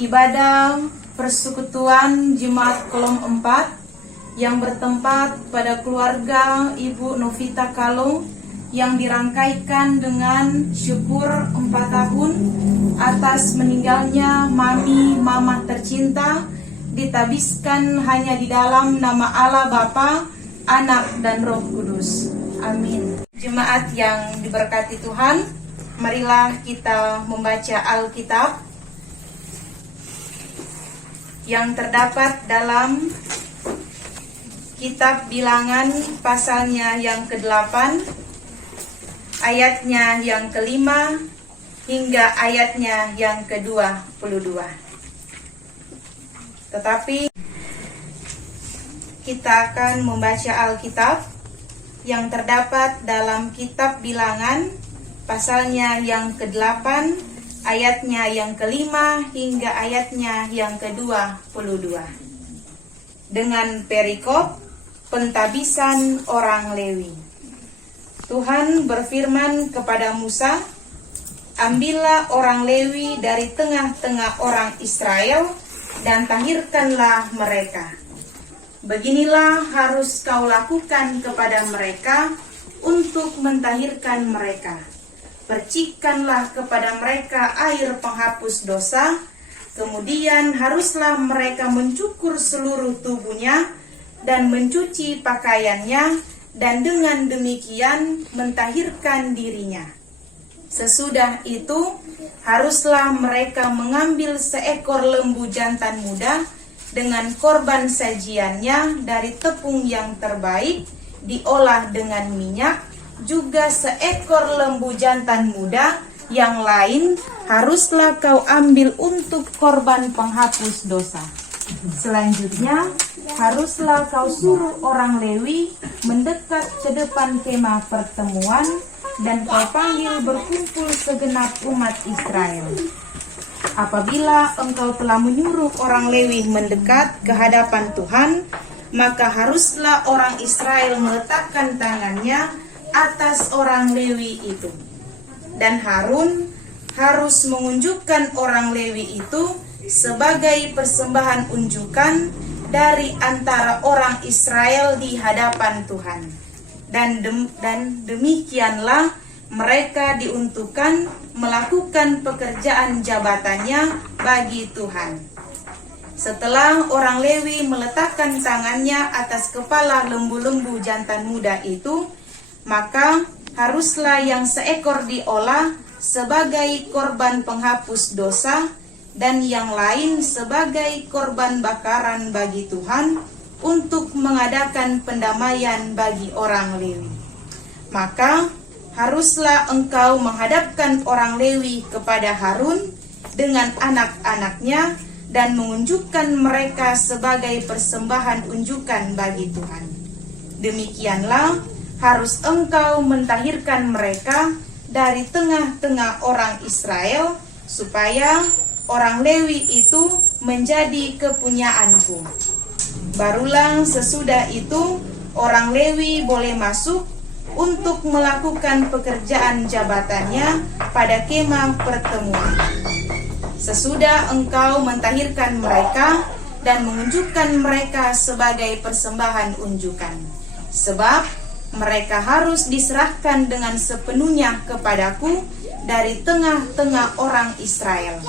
Ibadah persekutuan Jemaat Kolom 4 yang bertempat pada keluarga Ibu Novita Kalung yang dirangkaikan dengan syukur 4 tahun atas meninggalnya mama tercinta, ditabiskan hanya di dalam nama Allah Bapa, Anak dan Roh Kudus. Amin. Jemaat yang diberkati Tuhan, marilah kita membaca Alkitab yang terdapat dalam kitab Bilangan pasalnya yang ke-8, ayatnya yang ke-5 hingga ayatnya yang ke-22. Tetapi kita akan membaca Alkitab yang terdapat dalam kitab Bilangan pasalnya yang ke-8, ayatnya yang ke-5 hingga ayatnya yang ke-22. Dengan perikop pentabisan orang Lewi. Tuhan berfirman kepada Musa, "Ambillah orang Lewi dari tengah-tengah orang Israel dan tahirkanlah mereka. Beginilah harus kau lakukan kepada mereka untuk mentahirkan mereka. Percikanlah kepada mereka air penghapus dosa, kemudian haruslah mereka mencukur seluruh tubuhnya dan mencuci pakaiannya, dan dengan demikian mentahirkan dirinya. Sesudah itu haruslah mereka mengambil seekor lembu jantan muda dengan korban sajiannya dari tepung yang terbaik, diolah dengan minyak, juga seekor lembu jantan muda yang lain haruslah kau ambil untuk korban penghapus dosa. Selanjutnya haruslah kau suruh orang Lewi mendekat ke depan kemah pertemuan dan kau panggil berkumpul segenap umat Israel. Apabila engkau telah menyuruh orang Lewi mendekat ke hadapan Tuhan, maka haruslah orang Israel meletakkan tangannya atas orang Lewi itu. Dan Harun harus mengunjukkan orang Lewi itu sebagai persembahan unjukan dari antara orang Israel di hadapan Tuhan. Dan demikianlah mereka diuntukkan melakukan pekerjaan jabatannya bagi Tuhan. Setelah orang Lewi meletakkan tangannya atas kepala lembu-lembu jantan muda itu, maka haruslah yang seekor diolah sebagai korban penghapus dosa dan yang lain sebagai korban bakaran bagi Tuhan untuk mengadakan pendamaian bagi orang Lewi. Maka haruslah engkau menghadapkan orang Lewi kepada Harun dengan anak-anaknya dan menunjukkan mereka sebagai persembahan unjukan bagi Tuhan. Demikianlah harus engkau mentahirkan mereka dari tengah-tengah orang Israel, supaya orang Lewi itu menjadi kepunyaanku. Barulah sesudah itu orang Lewi boleh masuk untuk melakukan pekerjaan jabatannya pada kemah pertemuan. Sesudah engkau mentahirkan mereka dan menunjukkan mereka sebagai persembahan unjukan, sebab mereka harus diserahkan dengan sepenuhnya kepadaku dari tengah-tengah orang Israel.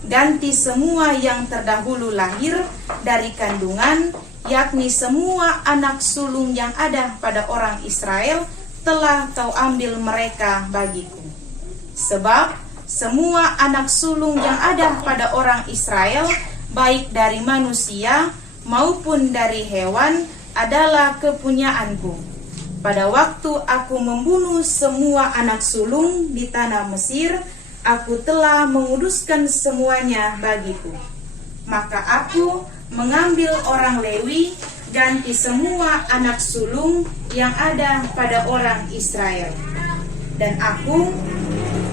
Ganti semua yang terdahulu lahir dari kandungan, yakni semua anak sulung yang ada pada orang Israel, telah kau ambil mereka bagiku. Sebab semua anak sulung yang ada pada orang Israel, baik dari manusia maupun dari hewan, adalah kepunyaanku. Pada waktu aku membunuh semua anak sulung di tanah Mesir, aku telah menguduskan semuanya bagiku. Maka aku mengambil orang Lewi, ganti semua anak sulung yang ada pada orang Israel. Dan aku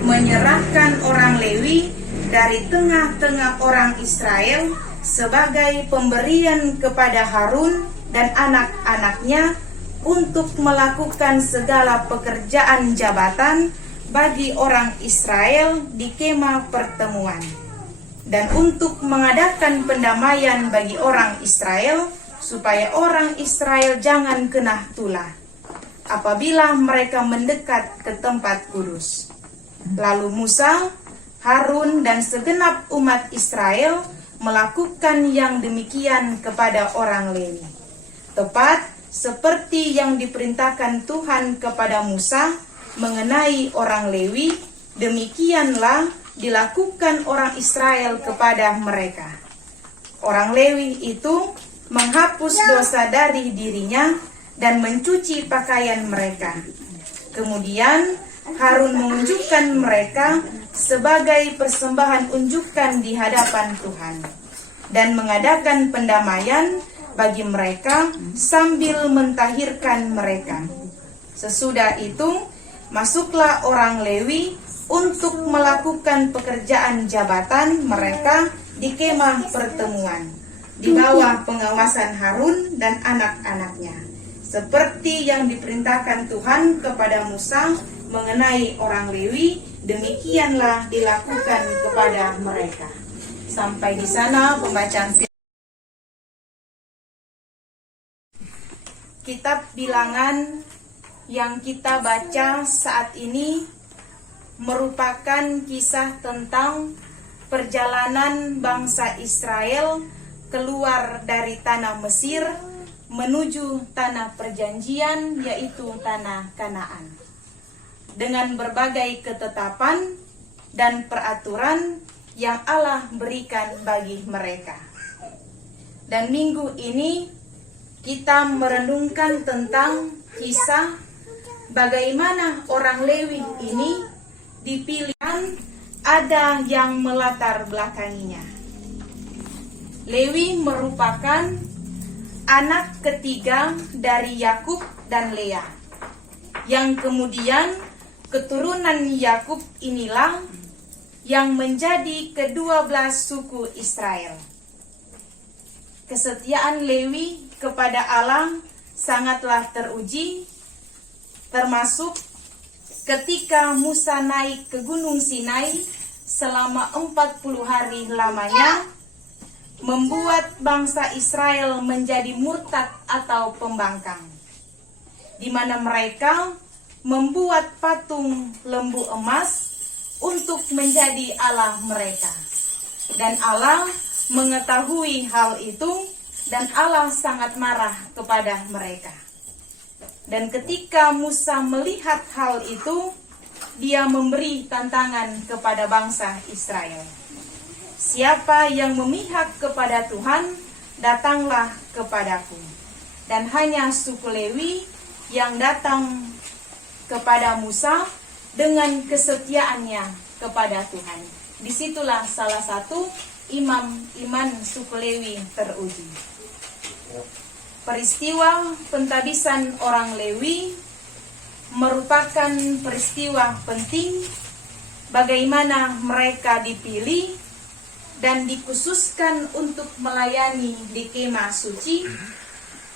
menyerahkan orang Lewi dari tengah-tengah orang Israel sebagai pemberian kepada Harun dan anak-anaknya untuk melakukan segala pekerjaan jabatan bagi orang Israel di kemah pertemuan, dan untuk mengadakan pendamaian bagi orang Israel, supaya orang Israel jangan kena tulah apabila mereka mendekat ke tempat kudus. Lalu Musa, Harun, dan segenap umat Israel melakukan yang demikian kepada orang Lewi, tepat seperti yang diperintahkan Tuhan kepada Musa mengenai orang Lewi. Demikianlah dilakukan orang Israel kepada mereka. Orang Lewi itu menghapus dosa dari dirinya dan mencuci pakaian mereka. Kemudian Harun menunjukkan mereka sebagai persembahan unjukan di hadapan Tuhan, dan mengadakan pendamaian bagi mereka sambil mentahirkan mereka. Sesudah itu masuklah orang Lewi untuk melakukan pekerjaan jabatan mereka di kemah pertemuan di bawah pengawasan Harun dan anak-anaknya, seperti yang diperintahkan Tuhan kepada Musa mengenai orang Lewi. Demikianlah dilakukan kepada mereka. Sampai di sana pembacaan kitab Bilangan yang kita baca saat ini merupakan kisah tentang perjalanan bangsa Israel keluar dari tanah Mesir menuju tanah perjanjian, yaitu tanah Kanaan, dengan berbagai ketetapan dan peraturan yang Allah berikan bagi mereka. Dan minggu ini kita merenungkan tentang kisah bagaimana orang Lewi ini dipilih, ada yang melatar belakanginya. Lewi merupakan anak ketiga dari Yakub dan Lea, yang kemudian keturunan Yakub inilah yang menjadi ke-12 suku Israel. Kesetiaan Lewi kepada Allah sangatlah teruji, termasuk ketika Musa naik ke Gunung Sinai selama 40 hari lamanya, membuat bangsa Israel menjadi murtad atau pembangkang, di mana mereka membuat patung lembu emas untuk menjadi Allah mereka. Dan Allah mengetahui hal itu, dan Allah sangat marah kepada mereka. Dan ketika Musa melihat hal itu, dia memberi tantangan kepada bangsa Israel. Siapa yang memihak kepada Tuhan, datanglah kepadaku. Dan hanya suku Lewi yang datang kepada Musa dengan kesetiaannya kepada Tuhan. Disitulah salah satu imam iman suku Lewi teruji. Peristiwa pentabisan orang Lewi merupakan peristiwa penting bagaimana mereka dipilih dan dikhususkan untuk melayani di kemah suci.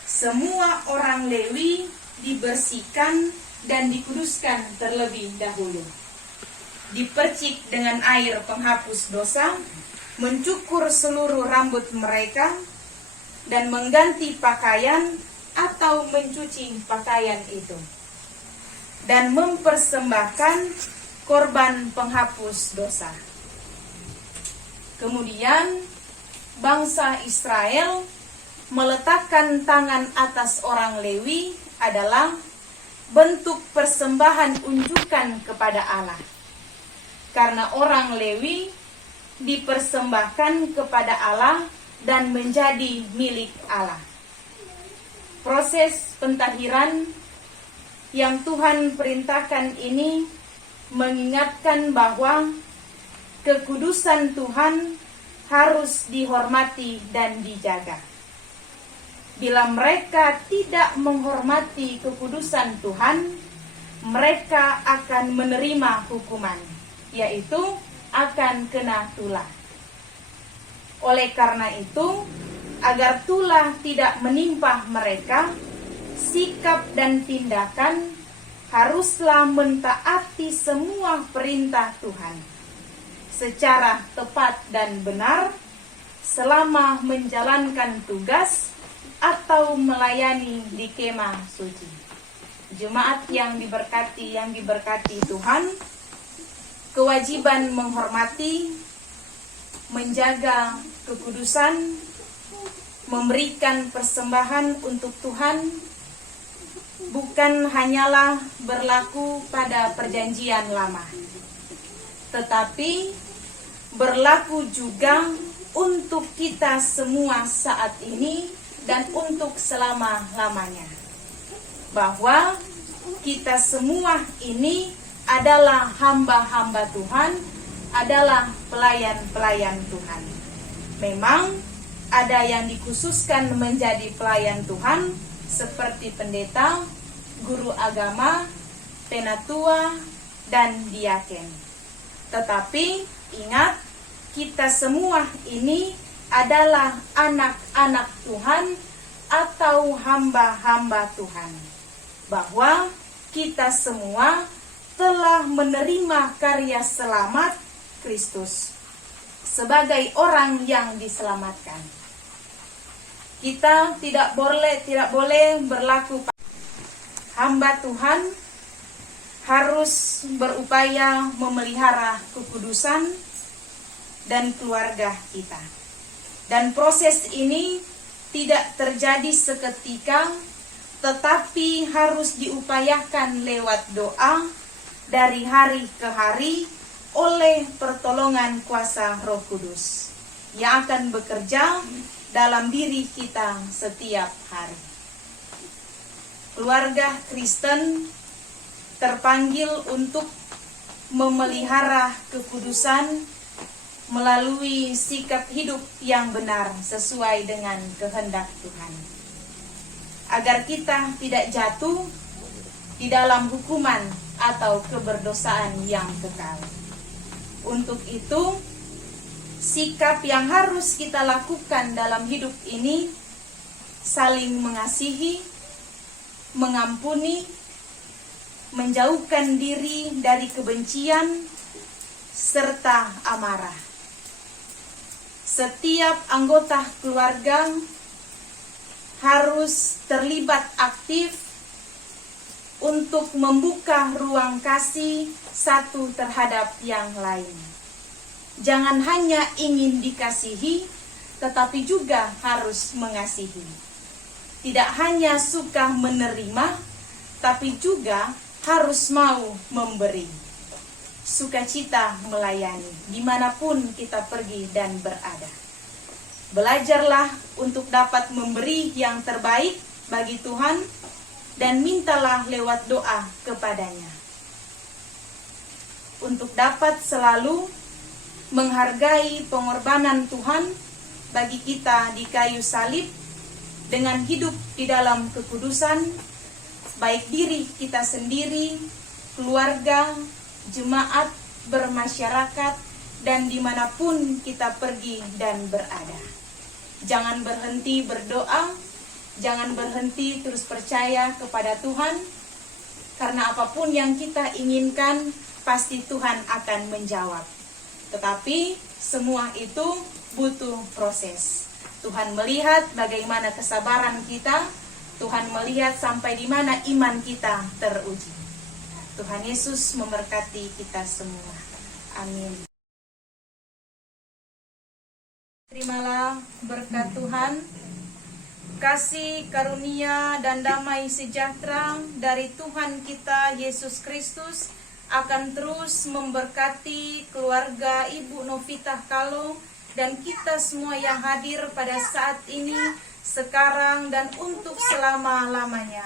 Semua orang Lewi dibersihkan dan dikuduskan terlebih dahulu. Dipercik dengan air penghapus dosa, mencukur seluruh rambut mereka, dan mengganti pakaian atau mencuci pakaian itu, dan mempersembahkan korban penghapus dosa. Kemudian bangsa Israel meletakkan tangan atas orang Lewi adalah bentuk persembahan unjukan kepada Allah, karena orang Lewi dipersembahkan kepada Allah dan menjadi milik Allah. Proses pentahiran yang Tuhan perintahkan ini mengingatkan bahwa kekudusan Tuhan harus dihormati dan dijaga. Bila mereka tidak menghormati kekudusan Tuhan, mereka akan menerima hukuman, yaitu akan kena tulah. Oleh karena itu, agar tulah tidak menimpa mereka, sikap dan tindakan haruslah mentaati semua perintah Tuhan secara tepat dan benar selama menjalankan tugas atau melayani di kemah suci. Jemaat yang diberkati Tuhan, kewajiban menghormati, menjaga kekudusan, memberikan persembahan untuk Tuhan bukan hanyalah berlaku pada perjanjian lama, tetapi berlaku juga untuk kita semua saat ini dan untuk selama-lamanya. Bahwa kita semua ini adalah hamba-hamba Tuhan, adalah pelayan-pelayan Tuhan. Memang ada yang dikhususkan menjadi pelayan Tuhan seperti pendeta, guru agama, penatua, dan diaken. Tetapi ingat, kita semua ini adalah anak-anak Tuhan atau hamba-hamba Tuhan. Bahwa kita semua telah menerima karya selamat Kristus sebagai orang yang diselamatkan. Kita tidak boleh berlaku hamba Tuhan, harus berupaya memelihara kekudusan dan keluarga kita. Dan proses ini tidak terjadi seketika, tetapi harus diupayakan lewat doa dari hari ke hari oleh pertolongan kuasa Roh Kudus yang akan bekerja dalam diri kita setiap hari. Keluarga Kristen terpanggil untuk memelihara kekudusan melalui sikap hidup yang benar sesuai dengan kehendak Tuhan, agar kita tidak jatuh di dalam hukuman atau keberdosaan yang kekal. Untuk itu, sikap yang harus kita lakukan dalam hidup ini saling mengasihi, mengampuni, menjauhkan diri dari kebencian serta amarah. Setiap anggota keluarga harus terlibat aktif untuk membuka ruang kasih satu terhadap yang lain. Jangan hanya ingin dikasihi, tetapi juga harus mengasihi. Tidak hanya suka menerima, tapi juga harus mau memberi. Sukacita melayani dimanapun kita pergi dan berada. Belajarlah untuk dapat memberi yang terbaik bagi Tuhan dan mintalah lewat doa kepadanya. Untuk dapat selalu menghargai pengorbanan Tuhan bagi kita di kayu salib dengan hidup di dalam kekudusan, baik diri kita sendiri, keluarga, jemaat, bermasyarakat, dan dimanapun kita pergi dan berada. Jangan berhenti berdoa, jangan berhenti terus percaya kepada Tuhan, karena apapun yang kita inginkan, pasti Tuhan akan menjawab. Tetapi semua itu butuh proses. Tuhan melihat bagaimana kesabaran kita, Tuhan melihat sampai di mana iman kita teruji. Tuhan Yesus memberkati kita semua. Amin. Terimalah berkat Tuhan, kasih karunia dan damai sejahtera dari Tuhan kita Yesus Kristus akan terus memberkati keluarga Ibu Novita Kalong dan kita semua yang hadir pada saat ini, sekarang dan untuk selama-lamanya.